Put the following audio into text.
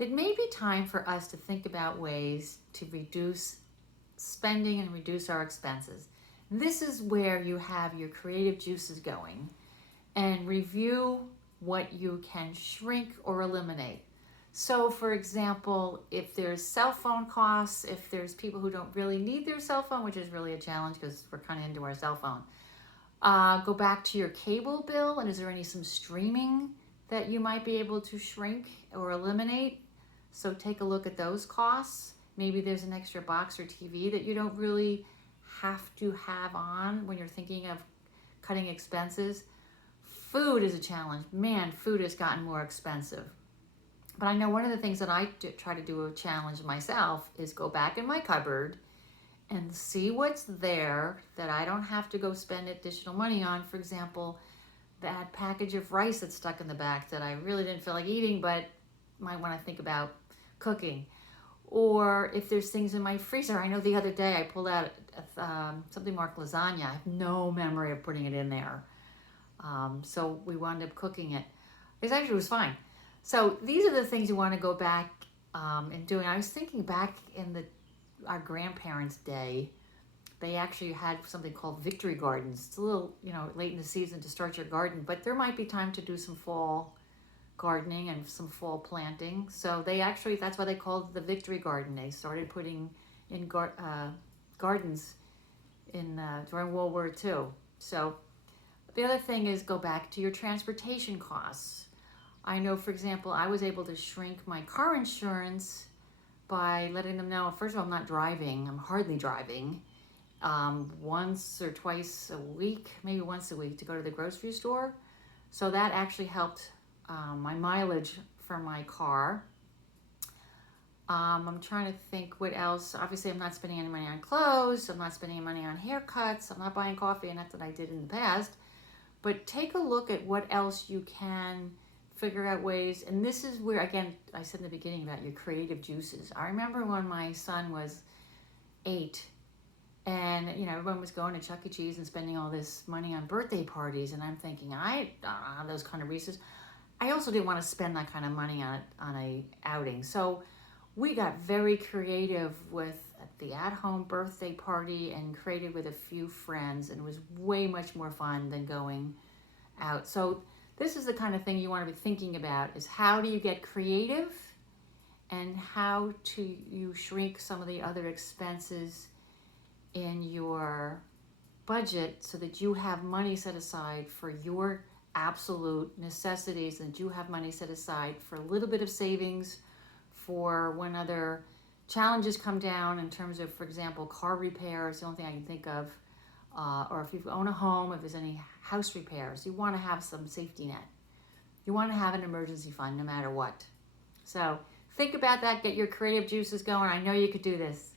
it may be time for us to think about ways to reduce spending and reduce our expenses. This is where you have your creative juices going and review what you can shrink or eliminate. So, for example, if there's cell phone costs, if there's people who don't really need their cell phone, which is really a challenge because we're kind of into our cell phone, go back to your cable bill, and is there some streaming that you might be able to shrink or eliminate? So take a look at those costs. Maybe there's an extra box or TV that you don't really have to have on when you're thinking of cutting expenses. Food is a challenge. Man, food has gotten more expensive. But I know one of the things that I try to do a challenge myself is go back in my cupboard and see what's there that I don't have to go spend additional money on. For example, that package of rice that's stuck in the back that I really didn't feel like eating, but might want to think about cooking. Or if there's things in my freezer. I know the other day I pulled out something marked lasagna. I have no memory of putting it in there. So we wound up cooking it. It actually was fine. So these are the things you want to go back and doing. I was thinking back in our grandparents' day, they actually had something called victory gardens. It's a little, late in the season to start your garden, but there might be time to do some fall gardening and some fall planting. So that's why they called it the victory garden. They started putting in gardens during World War II. So the other thing is go back to your transportation costs. I know, for example, I was able to shrink my car insurance by letting them know, first of all, I'm not driving. I'm hardly driving. Once or twice a week, maybe once a week, to go to the grocery store. So that actually helped my mileage for my car. I'm trying to think what else. Obviously, I'm not spending any money on clothes. I'm not spending any money on haircuts. I'm not buying coffee, and that's what I did in the past. But take a look at what else you can figure out ways. And this is where, again, I said in the beginning about your creative juices. I remember when my son was 8, and everyone was going to Chuck E. Cheese and spending all this money on birthday parties, and I'm thinking, I don't have those kind of resources. I also didn't want to spend that kind of money on a outing. So we got very creative with the at-home birthday party and created with a few friends, and it was way much more fun than going out. So this is the kind of thing you want to be thinking about, is how do you get creative and how to you shrink some of the other expenses in your budget so that you have money set aside for your absolute necessities, and you have money set aside for a little bit of savings for when other challenges come down in terms of, for example, car repairs. The only thing I can think of, or if you own a home, if there's any house repairs, you want to have some safety net. You want to have an emergency fund no matter what. So think about that. Get your creative juices going. I know you could do this.